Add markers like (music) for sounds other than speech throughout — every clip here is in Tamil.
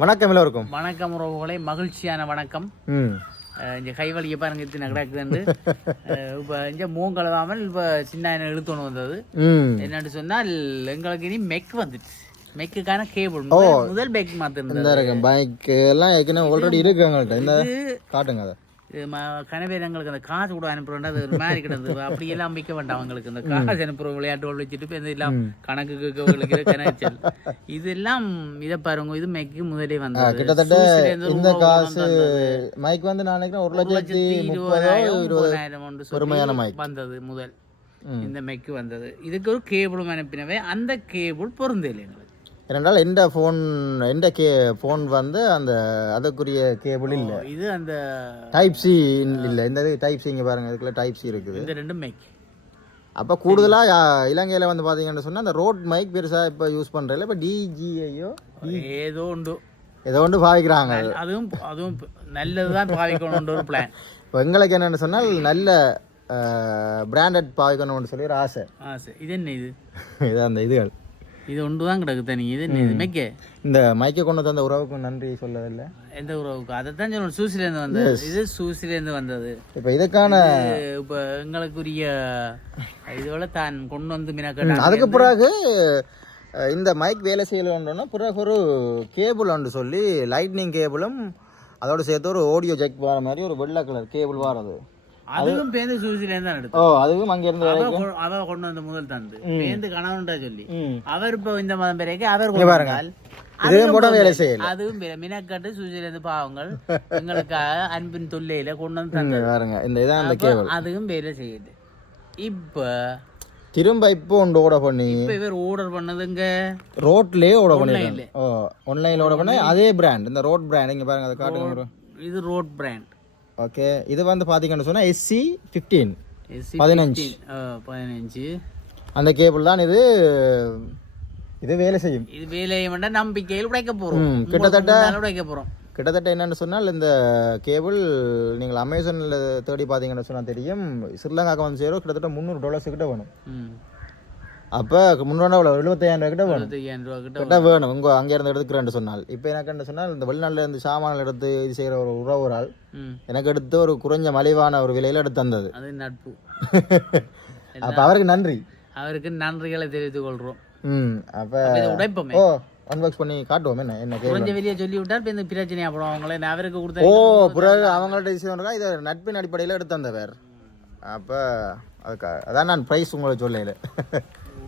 வணக்கம் எல்லோருக்கும். வணக்கம் உறவுகளை மகிழ்ச்சியான வணக்கம். இந்த கை வலியை பாருங்க எத்தனை கிடக்குதுண்டு அஹ் இப்ப இங்க மூங்க கழுவாமல் இப்ப சின்ன இழுத்தொன்று வந்தது. ம். என்னன்னு சொன்னால் எங்களுக்கு இனி மெக் வந்துச்சு. மெக்குக்கான கேபிள் முதல் பெக் மாத்திருந்தது. இந்த பைக் எல்லாம் ஏற்கனவே ஆல்ரெடி இருக்கு எங்கள்கிட்ட இந்த காட்டுங்க அதை. கனவேர் எங்களுக்கு அந்த காசு கூட அனுப்புறோம்னா அது ஒரு மாதிரி கிடந்தது. அப்படி எல்லாம் வைக்க வேண்டாம் அவங்களுக்கு. இந்த காசு அனுப்புற விளையாட்டு வச்சுட்டு இந்த எல்லாம் கணக்கு கேட்கவங்களுக்கு கணச்சல் இதெல்லாம் இதை பாருங்க இது மெக்கு முதலே வந்தது. கிட்டத்தட்ட இந்த காசு. மைக் வந்து நான் நினைக்கிறேன் ஒரு லட்சத்தி இருபதாயிரம் இருபது முப்பதாயிரம் ஒன்று சொல்லி பொறுமையான mic. வந்தது முதல். இந்த மெக்கு வந்தது. இதுக்கு ஒரு கேபிளும் அனுப்பினவே அந்த கேபிள் பொருந்தல ஏனென்றால் எந்த ஃபோன் எந்த கே ஃபோன் வந்து அந்த அதுக்குரிய கேபிள் இல்லை. இது அந்த டைப் சி இல்லை. இந்த இது டைப் சி இங்கே பாருங்க. இதுக்குள்ள டைப் சி இருக்குது. இந்த ரெண்டு மெக் அப்போ கூடுதலாக இலங்கையில் வந்து பார்த்தீங்கன்னு சொன்னால் அந்த ரோட் மைக் பெருசாக இப்போ யூஸ் பண்ணுறதில்ல இப்போ டிஜிஐயோ ஏதோ உண்டு. ஏதோ ஒன்று பாவிக்கிறாங்க. அதுவும் அதுவும் நல்லதுதான் பாவிக்கணும்ன்ற ஒரு பிளான் இப்போ எங்களுக்கு என்னென்னு சொன்னால் நல்ல பிராண்டட் பாவிக்கணும்னு சொல்லி ஒரு ஆசை ஆசை இது என்ன இது? (laughs) இது அந்த இதுகள். இது ஒன்று தான் கிடக்கு தனி இது மெக்கே. இந்த மைக்கை கொண்டு வந்த உறவுக்கு நன்றி சொல்லவில்லை. எந்த உறவுக்கு? அதை தான் சொல்லணும். சூசிலேருந்து வந்தது இது சூசிலேருந்து வந்தது. இப்போ இதுக்கான இது இப்போ எங்களுக்குரிய இதோட தான் கொண்டு வந்து மினக்கட்ட அதுக்கு பிறகு இந்த மைக் வேலை செய்யலன்றோன்னா பிறகு ஒரு கேபிள் ஒன்று சொல்லி லைட்னிங் கேபிளும் அதோட சேர்த்து ஒரு ஆடியோ ஜெக் வர மாதிரி ஒரு வெள்ளை கலர் கேபிள் வரது அதுவும் பேருந்து சூசிலேருந்து தான் எடுத்தோம் ஓ அதுவும் அங்கேருந்து அவ கொ- அவ கொண்டு வந்த முதல் தந்து. பேருந்து கணவன்டா சொல்லி. அவர் இப்போ இந்த மாதம் பிறகு அவர் பாருங்க. இதுவும் கூட வேலை செய்யல. அதுவும் மினக்கட்டு சூசிலேருந்து பாவங்கள் எங்களுக்காக அன்பின் தொல்லையில கொண்டு வந்து தந்தது. பாருங்க. இந்த இதான் அந்த அதுவும் வேலை செய்யுது. இப்ப திரும்ப இப்போ ஒன்று ஓட பண்ணி. இவர் ஆர்டர் பண்ணதுங்க. ரோட்லயே ஓட பண்ணிருக்காங்க. ஓ ஆன்லைனில் ஓட பண்ணி அதே பிராண்ட் இந்த ரோட் பிராண்ட் இங்க பாருங்க அதை காட்டுங்க இது ரோட் பிராண்ட் ஓகே இது வந்து பாத்தீங்கன்னு சொன்னா எஸ்சி ஃபிஃப்டீன் பதினஞ்சு. பதினஞ்சு. அந்த கேபிள் தான் இது இது வேலை செய்யும். இது வேலையை வேண்டாம் நம்பிக்கையில் உடைக்க போறோம். ம், கிட்டத்தட்ட- உடைக்க போறோம். கிட்டத்தட்ட என்னன்னு சொன்னால் இந்த கேபிள் நீங்கள் அமேசானில் தேடி பார்த்தீங்கன்னு சொன்னால் தெரியும். ஸ்ரீலங்காக்கு வந்து சேரும் கிட்டத்தட்ட முந்நூறு டாலர்ஸ் கிட்ட வேணும். அப்போ முன்னூறு எவ்வளோ எழுபத்தையாயிரம் ரூபாய் கிட்ட வேணும். இருபத்தையாயிரம் ரூபா கிட்ட வேணும். உங்க அங்கே இருந்து எடுத்துக்கிறேன்னு சொன்னால். இப்போ எனக்கு என்ன சொன்னால் இந்த வெளிநாட்டில் இருந்து சாமான்கள் எடுத்து இது செய்கிற ஒரு உறவு ஒரு ஆள் ம். எனக்கு எடுத்து ஒரு குறைஞ்ச மலிவான ஒரு விலையில் எடுத்து தந்தது. அது நட்பு. (laughs) அப்போ அவருக்கு நன்றி. அவருக்கு நன்றிகளை தெரிவித்துக் கொள்றோம். ம் அப்போ உடைப்போமே. ஓ அன்பாக்ஸ் பண்ணி காட்டுவோம் என்ன என்ன குறைஞ்ச வெளியே சொல்லி விட்டா இப்ப இந்த பிரச்சனை அப்புறம் அவங்களே நான் அவருக்கு ஓ கொடுத்த பிறகு அவங்கள்ட்ட விஷயம் இதை நட்பின் அடிப்படையில் எடுத்து தந்த வேறு அப்போ அதுக்கு அதான் நான் ப்ரைஸ் உங்களுக்கு சொல்லல.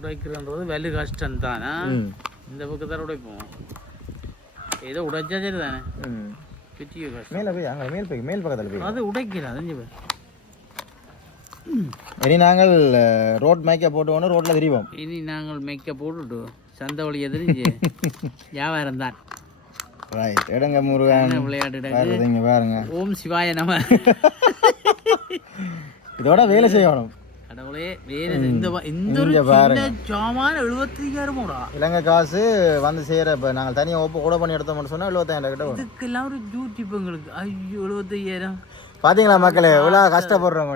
உடைக்கிறன்றது வலு கஷ்டம் தானே? இந்த பக்கத்தால் உடைப்போம். ஏதோ உடைச்சா சரி தானே பெரிய கஷ்டம். மேலே போய் அங்கே மேல் போய் மேல் பக்கத்தில் போய். அது உடைக்கிறேன் அது இங்க இனி நாங்கள் ரோட் மேக்கை போட்டு ரோட்டில் திரிவோம். இனி நாங்கள் மேக்கப் போட்டுட்டு சந்தை வழியை தெரிஞ்சு (laughs) வியாபாரம் தான். ரைட் எடுங்க முருகன். விளையாட்டு பாருங்க. ஓம் சிவாய நம. (laughs) இதோட வேலை செய்யணும். கடவுளே வேறு இந்த இந்த ஒரு சாமான எழுபத்தி ஐயாயிரமோடா இலங்கை காசு வந்து செய்கிற இப்போ நாங்கள் தனியாக ஒப்பு கூட பண்ணி எடுத்தோம்னு சொன்னால் எழுபத்தாயிரம் கிட்ட இதுக்கெல்லாம் ஒரு யூடியூப் எங்களுக்கு ஐயோ எழுபத்தி ஐயாயிரம் பார்த்தீங்களா மக்களே எவ்வளோ கஷ்டப்படுறோம்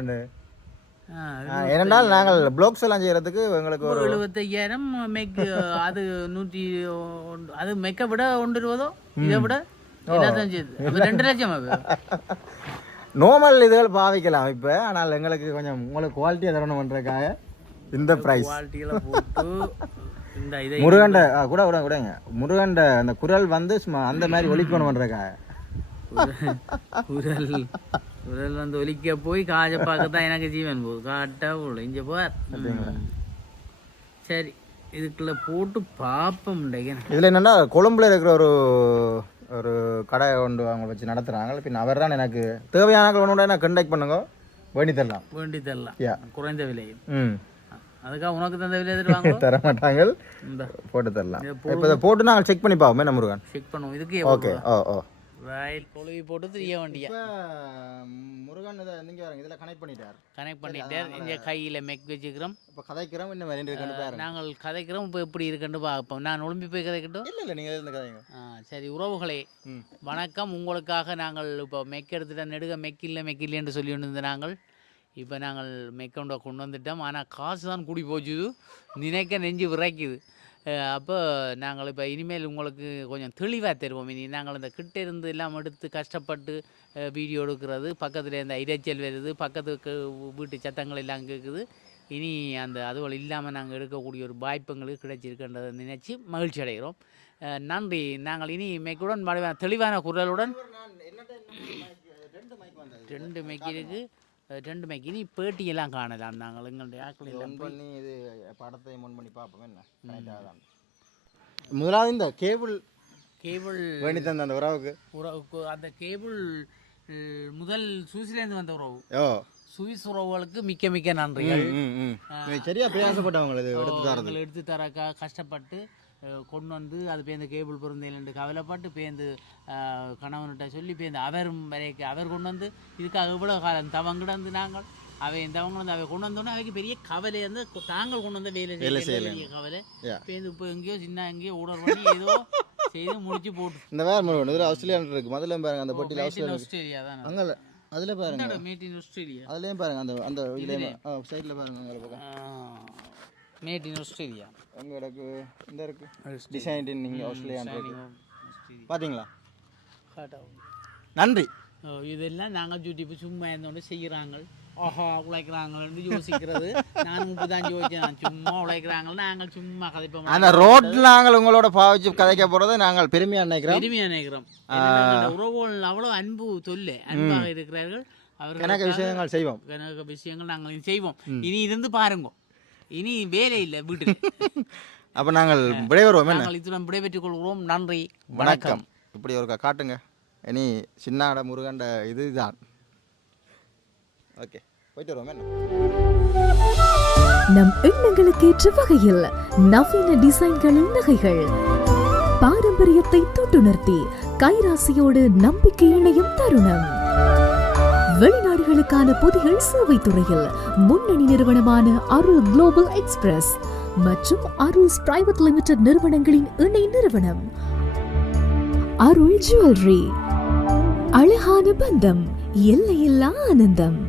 ஏனென்றால் நாங்கள் ப்ளாக்ஸ் எல்லாம் செய்யறதுக்கு எங்களுக்கு ஒரு எழுபத்தையாயிரம் மெக் அது நூற்றி அது மெக்கை விட ஒன்று இருபதோ? இதை விட எல்லாத்தையும் செய்யுது? அப்ப ரெண்டு லட்சம் (laughs) நார்மல் இதுகள் பாவிக்கலாம் இப்போ. ஆனால் எங்களுக்கு கொஞ்சம் உங்களுக்கு குவாலிட்டியாக தரணும் பண்ணுறதுக்காக இந்த ப்ரைஸ் (laughs) முருகண்ட கூட கூட கூடங்க. முருகண்ட அந்த குரல் வந்து அந்த மாதிரி ஒழிக்கணும் பண்ணுறதுக்காக குரல் குரல் வந்து ஒலிக்க போய் காஜ பார்க்க தான் எனக்கு ஜீவன் போகுது. காட்டா இங்க பார். சரி இதுக்குள்ள போட்டு பாப்போம் இதில் என்னென்னா கொழும்புல இருக்கிற ஒரு ஒரு கடை கொண்டு அவங்க வச்சு நடத்துகிறாங்க பின் அவர் தான் எனக்கு தேவையான ஒன்று எனக்கு கண்டக்ட் பண்ணுங்க. வேண்டி தரலாம். வேண்டி தரலாம். யா குறைந்த விலையில். ம். அதுக்காக உனக்கு தந்த விலை தருவாங்க (laughs) தர மாட்டாங்க போட்டு தரலாம். இப்போ இதை போட்டு நாங்கள் செக் பண்ணி பார்ப்போம். முருகன்? செக் பண்ணுவோம். இதுக்கு ஓகே ஓ ஓ ரைட் கொழுவி போட்டு தெரிய வேண்டிய. முருகன் இதை நீங்கள் வரங்க இதில் கனெக்ட் பண்ணிட்டார். கனெக்ட் பண்ணிட்டேன் இந்த கையில மெக் வச்சுக்கிறோம். இப்போ கதைக்கிறோம் இன்னும் வேறு இருக்குன்னு பாருங்க. நாங்கள் கதைக்கிறோம் இப்போ எப்படி இருக்குன்னு பார்ப்போம். நான் ஒளிம்பி போய் கதைக்கட்டும்? இல்லை இல்லை நீங்கள் இந்த கதைங்க. ஆ, சரி உறவுகளே. வணக்கம். உங்களுக்காக நாங்கள் இப்போ மெக் எடுத்துட்டோம் நெடுக மெக் இல்லை மெக் இல்லைன்னு சொல்லி இருந்த நாங்கள். இப்போ நாங்கள் மெக்கவுண்டை கொண்டு வந்துட்டோம். ஆனால் காசு தான் கூடி போச்சுது. நினைக்க நெஞ்சு விரைக்குது. அப்போ நாங்கள் இப்போ இனிமேல் உங்களுக்கு கொஞ்சம் தெளிவாக தருவோம். இனி நாங்கள் இந்த கிட்ட இருந்து எல்லாம் எடுத்து கஷ்டப்பட்டு வீடியோ எடுக்கிறது பக்கத்தில் இந்த இரைச்சல் வருது பக்கத்துக்கு வீட்டு சத்தங்கள் எல்லாம் கேட்குது இனி அந்த அதுகள் இல்லாமல் நாங்கள் எடுக்கக்கூடிய ஒரு வாய்ப்பு எங்களுக்கு கிடைச்சிருக்கின்றதை நினைச்சு மகிழ்ச்சி அடைகிறோம். நன்றி. நாங்கள் இனி மைக்குடன் தெளிவான குரலுடன் ரெண்டு மைக்கு இருக்கு. அஹ், ரெண்டு மைக்கு இனி பேட்டியெல்லாம் காணலாம் நாங்கள் எங்களுடைய எல்லாம் ஒன் பண்ணி இது படத்தை ஒன் பண்ணி பார்ப்போம். என்ன. முதலாவது இந்த கேபிள் கேபிள் வேண்டி தந்த அந்த உறவுக்கு. உறவுக்கு அந்த கேபிள் முதல் சுவிஸ்லேருந்து வந்த உறவு. ஓ. சுவிஸ் உறவுகளுக்கு மிக்க மிக்க நன்றிகள். சரியா பிரயாசப்பட்டவங்க எடுத்து தரது. எடுத்து தரக்கா கஷ்டப்பட்டு கொண்டு வந்து அது பேருந்து கேபிள் பொருந்தேன் கவலைப்பட்டு பேருந்து கணவன்கிட்ட சொல்லி பேருந்து அவர் வரைக்கு அவர் கொண்டு வந்து இதுக்காக இவ்வளோ காலம் தவம் கிடந்து நாங்கள். அவை இந்த அவங்க வந்து அவை கொண்டு வந்தோடனே அவைக்கு பெரிய கவலை வந்து தாங்கள் கொண்டு வந்த வேலை வேலை செய்யல கவலை. பேருந்து இப்போ எங்கேயோ சின்ன எங்கேயோ ஊடர் பண்ணி ஏதோ செய்து முடிச்சு போட்டு. இந்த வேற முழுவதும் இதில் ஆஸ்திரேலியான் இருக்கு. முதல்ல பாருங்க அந்த பொட்டியில் ஆஸ்திரேலியா தான்? அங்கே அதில் பாருங்க. மேட் இன் ஆஸ்திரேலியா அதுலேயும் பாருங்க அந்த அந்த இதுலேயும் சைடில் பாருங்க பக்கம் மேட் இன் ஆஸ்திரேலியா அங்கே இருக்கு? இந்த இருக்கு. டிசைன் நீங்கள் ஆஸ்திரேலியான் இருக்கு. பார்த்தீங்களா நன்றி. இதெல்லாம் நாங்கள் யூடியூப் சும்மா இருந்தோண்டு செய்கிறாங்க ஆஹா உழைக்கிறாங்கன்னு யோசிக்கிறது. நான் இப்பதான் யோசிச்சேன். சும்மா உழைக்கிறாங்க. நாங்கள் சும்மா கதைப்போம். அந்த ரோட்டில் நாங்கள் உங்களோட பாவிச்சு கதைக்க போகிறத நாங்கள் பெருமையாக நினைக்கிறோம். பெருமையா நினைக்கிறோம். உறவுகள் அவ்வளோ அன்பு தொல்லை அன்பாக இருக்கிறார்கள். அவர்கள் விஷயங்கள் செய்வோம். விஷயங்கள் நாங்கள் இனி செய்வோம் இனி இருந்து பாருங்க. இனி வேலை இல்லை வீட்டில். (laughs) அப்போ நாங்கள் விடைபெறுவோம் நாங்கள் இத்துடன் விடைபெற்றுக் கொள்கிறோம் நன்றி. வணக்கம். இப்படி ஒரு காட்டுங்க. இனி சின்னாட முருகண்ட இதுதான் ஓகே போயிட்டு வருவோம் நம் எண்ணங்களுக்கு ஏற்ற வகையில் நவீன டிசைன்களின் நகைகள். பாரம்பரியத்தை தொட்டுணர்த்தி கைராசியோடு நம்பிக்கை இணையும் தருணம். வெளிநாடுகளுக்கான பொதிகள் சேவை துறையில் முன்னணி நிறுவனமான அருள் குளோபல் எக்ஸ்பிரஸ் மற்றும் அருள்ஸ் பிரைவேட் லிமிடெட் நிறுவனங்களின் இணை நிறுவனம். அருள் ஜுவல்லரி அழகான பந்தம் எல்லையில்லா ஆனந்தம்.